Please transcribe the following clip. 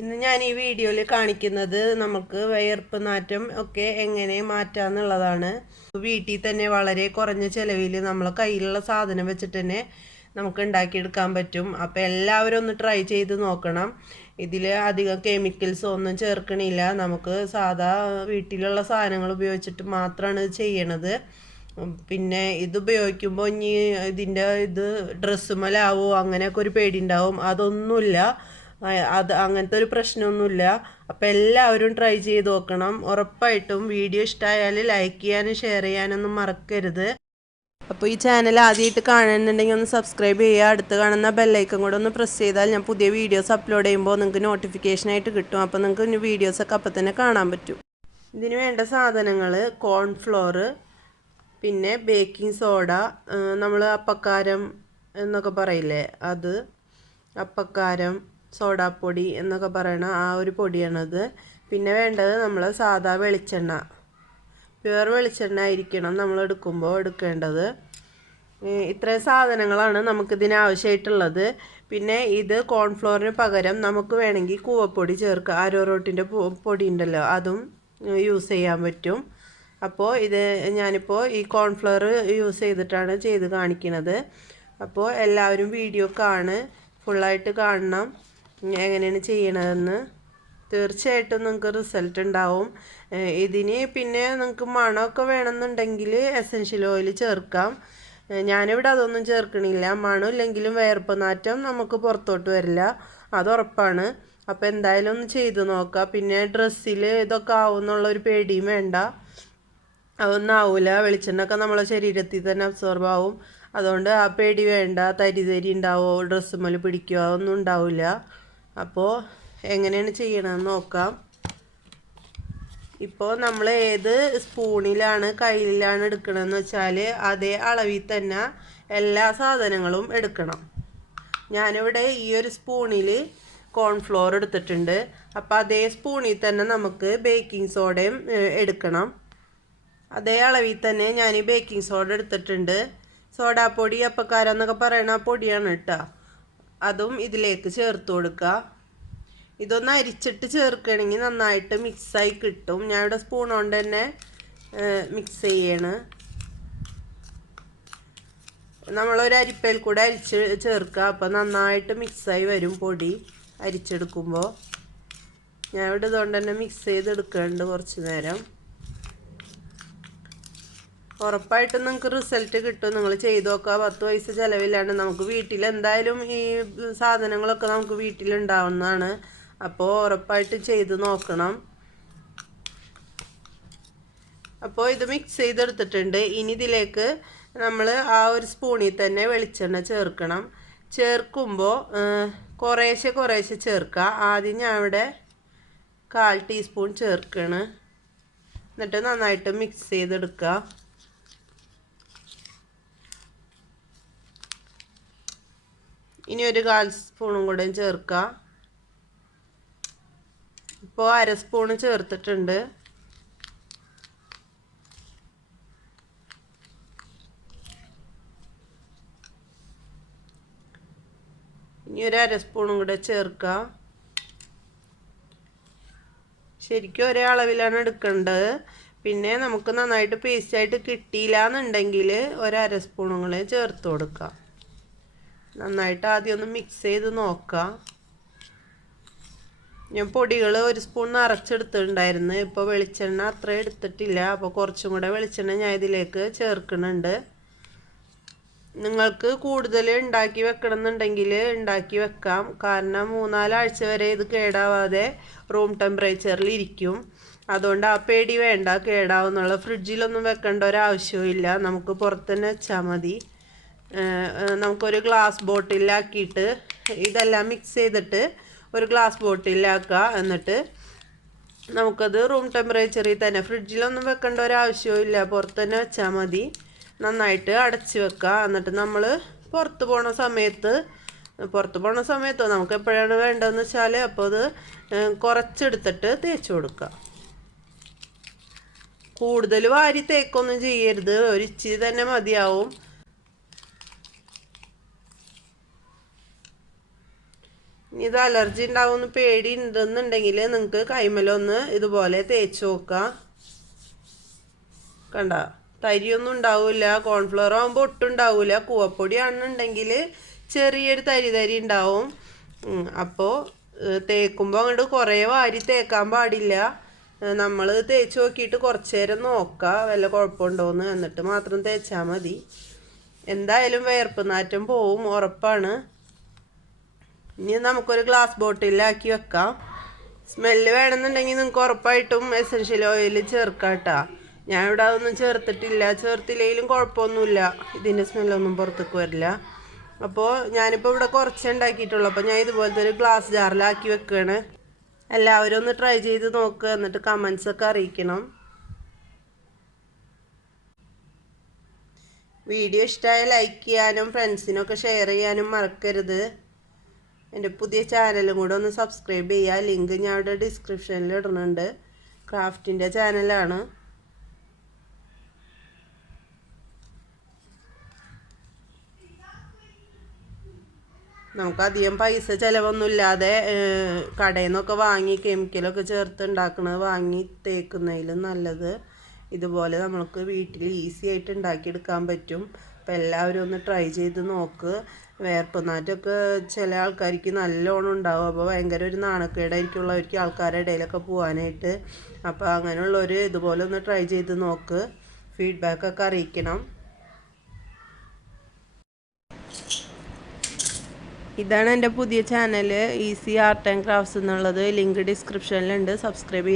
ഇന്ന് ഞാൻ ഈ വീഡിയോയിൽ കാണിക്കുന്നത് നമുക്ക് വിയർപ്പ് നാറ്റം ഒക്കെ എങ്ങനെ മാറ്റാന്നുള്ളതാണ്. വീട്ടിൽ തന്നെ വളരെ കുറഞ്ഞ ചിലവിൽ നമ്മളെ കയ്യിലുള്ള സാധനം വെച്ചിട്ട് തന്നെ നമുക്ക് ഉണ്ടാക്കിയെടുക്കാൻ പറ്റും. അപ്പോൾ എല്ലാവരും ഒന്ന് ട്രൈ ചെയ്ത് നോക്കണം. ഇതിൽ അധികം കെമിക്കൽസ് ഒന്നും ചേർക്കണില്ല. നമുക്ക് സാധാ വീട്ടിലുള്ള സാധനങ്ങൾ ഉപയോഗിച്ചിട്ട് മാത്രമാണ് ഇത് ചെയ്യണത്. പിന്നെ ഇത് ഉപയോഗിക്കുമ്പോൾ ഇനി ഇത് ഡ്രസ്സുമലാവോ അങ്ങനെയൊക്കെ ഒരു പേടി ഉണ്ടാവും. അതൊന്നുമില്ല. അങ്ങനത്തെ ഒരു പ്രശ്നമൊന്നുമില്ല. അപ്പോൾ എല്ലാവരും ട്രൈ ചെയ്ത് നോക്കണം. ഉറപ്പായിട്ടും വീഡിയോ ഇഷ്ടമായാൽ ലൈക്ക് ചെയ്യാനും ഷെയർ ചെയ്യാനൊന്നും മറക്കരുത്. അപ്പോൾ ഈ ചാനൽ ആദ്യമായിട്ട് കാണുന്നുണ്ടെങ്കിൽ ഒന്ന് സബ്സ്ക്രൈബ് ചെയ്യുക. അടുത്ത് കാണുന്ന ബെല്ലൈക്കൺ കൂടെ ഒന്ന് പ്രസ് ചെയ്താൽ ഞാൻ പുതിയ വീഡിയോസ് അപ്ലോഡ് ചെയ്യുമ്പോൾ നിങ്ങൾക്ക് നോട്ടിഫിക്കേഷനായിട്ട് കിട്ടും. അപ്പോൾ നിങ്ങൾക്ക് വീഡിയോസൊക്കെ അപ്പം തന്നെ കാണാൻ പറ്റും. ഇതിന് വേണ്ട സാധനങ്ങൾ കോൺഫ്ലോർ, പിന്നെ ബേക്കിംഗ് സോഡ, നമ്മൾ അപ്പക്കാരം എന്നൊക്കെ പറയില്ലേ അത്, അപ്പക്കാരം സോഡാപ്പൊടി എന്നൊക്കെ പറയണ ആ ഒരു പൊടിയാണത്. പിന്നെ വേണ്ടത് നമ്മൾ സാധാ വെളിച്ചെണ്ണ, പ്യുവർ വെളിച്ചെണ്ണ ആയിരിക്കണം നമ്മൾ എടുക്കേണ്ടത്. ഇത്രയും സാധനങ്ങളാണ് നമുക്കിതിന് ആവശ്യമായിട്ടുള്ളത്. പിന്നെ ഇത് കോൺഫ്ലോറിന് പകരം നമുക്ക് വേണമെങ്കിൽ കൂവപ്പൊടി ചേർക്കുക. ആരോറോട്ടിൻ്റെ പൊടി ഉണ്ടല്ലോ, അതും യൂസ് ചെയ്യാൻ പറ്റും. അപ്പോൾ ഞാനിപ്പോൾ ഈ കോൺഫ്ലവർ യൂസ് ചെയ്തിട്ടാണ് ചെയ്ത് കാണിക്കുന്നത്. അപ്പോൾ എല്ലാവരും വീഡിയോ ഫുള്ളായിട്ട് കാണണം എങ്ങനെയാണ് ചെയ്യണതെന്ന്. തീർച്ചയായിട്ടും നിങ്ങൾക്ക് റിസൾട്ട് ഉണ്ടാവും. ഇതിന് പിന്നെ നിങ്ങൾക്ക് മണമൊക്കെ വേണമെന്നുണ്ടെങ്കിൽ എസൻഷ്യൽ ഓയിൽ ചേർക്കാം. ഞാനിവിടെ അതൊന്നും ചേർക്കണില്ല. മണമില്ലെങ്കിലും വിയർപ്പ് നാറ്റം നമുക്ക് പുറത്തോട്ട് വരില്ല, അത് ഉറപ്പാണ്. അപ്പോൾ എന്തായാലും ഒന്ന് ചെയ്ത് നോക്കാം. പിന്നെ ഡ്രസ്സിൽ ഇതൊക്കെ ആവുമെന്നുള്ളൊരു പേടിയും വേണ്ട. അതൊന്നും ആവില്ല. വെളിച്ചെണ്ണയൊക്കെ നമ്മളെ ശരീരത്തിൽ തന്നെ അബ്സോർബ് ആവും. അതുകൊണ്ട് ആ പേടി വേണ്ട. തരി ഉണ്ടാവോ, ഡ്രസ്സുമ്മൽ പിടിക്കുകയോ അതൊന്നും ഉണ്ടാവില്ല. അപ്പോൾ എങ്ങനെയാണ് ചെയ്യണമെന്ന് നോക്കാം. ഇപ്പോൾ നമ്മൾ ഏത് സ്പൂണിലാണ് കയ്യിലാണ് എടുക്കണമെന്ന് വെച്ചാൽ അതേ അളവിൽ തന്നെ എല്ലാ സാധനങ്ങളും എടുക്കണം. ഞാനിവിടെ ഈ ഒരു സ്പൂണിൽ കോൺഫ്ലോർ എടുത്തിട്ടുണ്ട്. അപ്പോൾ അതേ സ്പൂണിൽ തന്നെ നമുക്ക് ബേക്കിംഗ് സോഡയും എടുക്കണം. അതേ അളവിൽ തന്നെ ഞാൻ ഈ ബേക്കിംഗ് സോഡ എടുത്തിട്ടുണ്ട്. സോഡാപ്പൊടി അപ്പക്കാരം എന്നൊക്കെ പറയണ പൊടിയാണ് കേട്ടോ. അതും ഇതിലേക്ക് ചേർത്ത് കൊടുക്കുക. ഇതൊന്ന് അരിച്ചിട്ട് ചേർക്കുകയാണെങ്കിൽ നന്നായിട്ട് മിക്സായി കിട്ടും. ഞാൻ ഇവിടെ സ്പൂൺ കൊണ്ട് തന്നെ മിക്സ് ചെയ്യാണ്. നമ്മളൊരു അരിപ്പയിൽ കൂടെ അരിച്ച് ചേർക്കുക. അപ്പോൾ നന്നായിട്ട് മിക്സായി വരും പൊടി അരിച്ചെടുക്കുമ്പോൾ. ഞാൻ ഇവിടെ ഇതുകൊണ്ട് തന്നെ മിക്സ് ചെയ്തെടുക്കുന്നുണ്ട് കുറച്ച് നേരം. ഉറപ്പായിട്ടും നിങ്ങൾക്ക് റിസൾട്ട് കിട്ടും. നിങ്ങൾ ചെയ്ത് നോക്കുക. 10 പൈസ ചിലവില്ലാണ്ട് നമുക്ക് വീട്ടിൽ എന്തായാലും ഈ സാധനങ്ങളൊക്കെ നമുക്ക് വീട്ടിലുണ്ടാവുന്നതാണ്. അപ്പോൾ ഉറപ്പായിട്ട് ചെയ്ത് നോക്കണം. അപ്പോൾ ഇത് മിക്സ് ചെയ്തെടുത്തിട്ടുണ്ട്. ഇനി ഇതിലേക്ക് നമ്മൾ ആ ഒരു സ്പൂണിൽ തന്നെ വെളിച്ചെണ്ണ ചേർക്കണം. ചേർക്കുമ്പോൾ കുറേശ്ശെ ചേർക്കുക. ആദ്യം ഞാൻ ഇവിടെ 1/4 ടീസ്പൂൺ ചേർക്കുകയാണ്. എന്നിട്ട് നന്നായിട്ട് മിക്സ് ചെയ്തെടുക്കുക. ഇനി ഒരു 1/4 സ്പൂണും കൂടെ ചേർക്കുക. ഇപ്പോൾ 1/2 സ്പൂണ് ചേർത്തിട്ടുണ്ട്. ഇനി ഒരു 1/2 സ്പൂണും കൂടെ ചേർക്കുക. ശരിക്കും ഒരേ അളവിലാണ് എടുക്കേണ്ടത്. പിന്നെ നമുക്ക് നന്നായിട്ട് പേസ്റ്റായിട്ട് കിട്ടിയില്ല എന്നുണ്ടെങ്കിൽ ഒരു 1/2 സ്പൂണും കൂടെ ചേർത്ത് കൊടുക്കുക. നന്നായിട്ട് ആദ്യം ഒന്ന് മിക്സ് ചെയ്ത് നോക്കാം. ഞാൻ പൊടികൾ 1 സ്പൂൺ നിറച്ചെടുത്തിട്ടുണ്ടായിരുന്നു. ഇപ്പോൾ വെളിച്ചെണ്ണ അത്ര എടുത്തിട്ടില്ല. അപ്പോൾ കുറച്ചും കൂടെ വെളിച്ചെണ്ണ ഞാൻ ഇതിലേക്ക് ചേർക്കുന്നുണ്ട്. നിങ്ങൾക്ക് കൂടുതൽ ഉണ്ടാക്കി വെക്കണം എന്നുണ്ടെങ്കിൽ ഉണ്ടാക്കി വെക്കാം. കാരണം 3-4 ആഴ്ച വരെ ഇത് കേടാവാതെ റൂം ടെമ്പറേച്ചറിൽ ഇരിക്കും. അതുകൊണ്ട് ആ പേടി വേണ്ട, കേടാവുന്നുള്ള. ഫ്രിഡ്ജിലൊന്നും വെക്കേണ്ട ഒരാവശ്യവും ഇല്ല. നമുക്ക് പുറത്ത് തന്നെ വെച്ചാൽ മതി. നമുക്കൊരു ഗ്ലാസ് ബോട്ടിലാക്കിയിട്ട് ഇതെല്ലാം മിക്സ് ചെയ്തിട്ട് ഒരു ഗ്ലാസ് ബോട്ടിലാക്കുക. എന്നിട്ട് നമുക്കത് റൂം ടെമ്പറേച്ചറിൽ തന്നെ, ഫ്രിഡ്ജിലൊന്നും വെക്കേണ്ട ഒരാവശ്യവും ഇല്ല, പുറത്ത് തന്നെ വെച്ചാൽ മതി. നന്നായിട്ട് അടച്ച് വെക്കുക. എന്നിട്ട് നമ്മൾ പുറത്ത് പോണ സമയത്തോ നമുക്ക് എപ്പോഴാണ് വേണ്ടതെന്ന് വെച്ചാൽ അപ്പോൾ അത് കുറച്ചെടുത്തിട്ട് തേച്ച് കൊടുക്കുക. കൂടുതൽ വാരി തേക്കൊന്നും ചെയ്യരുത്. ഒരു ഇച്ചിരി തന്നെ മതിയാവും. ഇത് അലർജി ഉണ്ടാവുമെന്ന് പേടി ഉണ്ടെന്നുണ്ടെങ്കിൽ നിങ്ങൾക്ക് കൈമലൊന്ന് ഇതുപോലെ തേച്ച് നോക്കാം. കണ്ട, തരിയൊന്നും ഉണ്ടാവില്ല. കോൺഫ്ലവർ ആകുമ്പോൾ ഒട്ടും ഉണ്ടാവില്ല. കൂവപ്പൊടിയാണെന്നുണ്ടെങ്കിൽ ചെറിയൊരു തരി ഉണ്ടാവും. അപ്പോൾ തേക്കുമ്പോൾ അങ്ങോട്ട് കുറേ വാരി തേക്കാൻ പാടില്ല. നമ്മൾ തേച്ച് നോക്കിയിട്ട് കുറച്ച് നേരം നോക്കുക വല്ല കുഴപ്പമുണ്ടോയെന്ന്, എന്നിട്ട് മാത്രം തേച്ചാൽ മതി. എന്തായാലും വിയർപ്പ് നാറ്റം പോവും, ഉറപ്പാണ്. ഇനി നമുക്കൊരു ഗ്ലാസ് ബോട്ടിലാക്കി വെക്കാം. സ്മെല്ല് വേണമെന്നുണ്ടെങ്കിൽ നിങ്ങൾക്ക് ഉറപ്പായിട്ടും എസൻഷ്യൽ ഓയിൽ ചേർക്കാം കേട്ടോ. ഞാൻ ഇവിടെ അതൊന്നും ചേർത്തിട്ടില്ല. ചേർത്തില്ലെങ്കിലും കുഴപ്പമൊന്നുമില്ല, ഇതിൻ്റെ സ്മെല്ലൊന്നും പുറത്തേക്ക് വരില്ല. അപ്പോൾ ഞാനിപ്പോൾ ഇവിടെ കുറച്ച് ഉണ്ടാക്കിയിട്ടുള്ളൂ. അപ്പോൾ ഞാൻ ഇതുപോലത്തെ ഒരു ഗ്ലാസ് ജാറിലാക്കി വെക്കുകയാണ്. എല്ലാവരും ഒന്ന് ട്രൈ ചെയ്ത് നോക്കുക, എന്നിട്ട് കമൻസൊക്കെ അറിയിക്കണം. വീഡിയോ ഇഷ്ടമായ ലൈക്ക് ചെയ്യാനും ഫ്രണ്ട്സിനൊക്കെ ഷെയർ ചെയ്യാനും മറക്കരുത്. എൻ്റെ പുതിയ ചാനലും കൂടെ ഒന്ന് സബ്സ്ക്രൈബ് ചെയ്യുക. ലിങ്ക് ഞാൻ ഇവിടെ ഡിസ്ക്രിപ്ഷനിൽ ഇടുന്നുണ്ട്. ക്രാഫ്റ്റിൻ്റെ ചാനലാണ്. നമുക്കധികം പൈസ ചിലവൊന്നുമില്ലാതെ കടയിൽ നിന്നൊക്കെ വാങ്ങി കെമിക്കലൊക്കെ ചേർത്ത് ഉണ്ടാക്കുന്നത് വാങ്ങി തേക്കുന്നതിലും നല്ലത് ഇതുപോലെ നമുക്ക് വീട്ടിൽ ഈസി ആയിട്ട് ഉണ്ടാക്കിയെടുക്കാൻ പറ്റും. അപ്പോൾ എല്ലാവരും ഒന്ന് ട്രൈ ചെയ്ത് നോക്ക്. വിയർപ്പ് നാറ്റമൊക്കെ ചില ആൾക്കാർക്ക് നല്ലോണം ഉണ്ടാവും. അപ്പോൾ ഭയങ്കര ഒരു നാണക്കേടായിരിക്കുള്ളവർക്ക് ആൾക്കാരുടെ ഇടയിലൊക്കെ പോകാനായിട്ട്. അപ്പോൾ അങ്ങനെയുള്ളവർ ഇതുപോലെ ഒന്ന് ട്രൈ ചെയ്ത് നോക്ക്. ഫീഡ്ബാക്കൊക്കെ അറിയിക്കണം. ഇതാണ് എൻ്റെ പുതിയ channel, easy art and crafts എന്നുള്ളത്. ലിങ്ക് ഡിസ്ക്രിപ്ഷനിലുണ്ട്. സബ്സ്ക്രൈബ് ചെയ്യാം.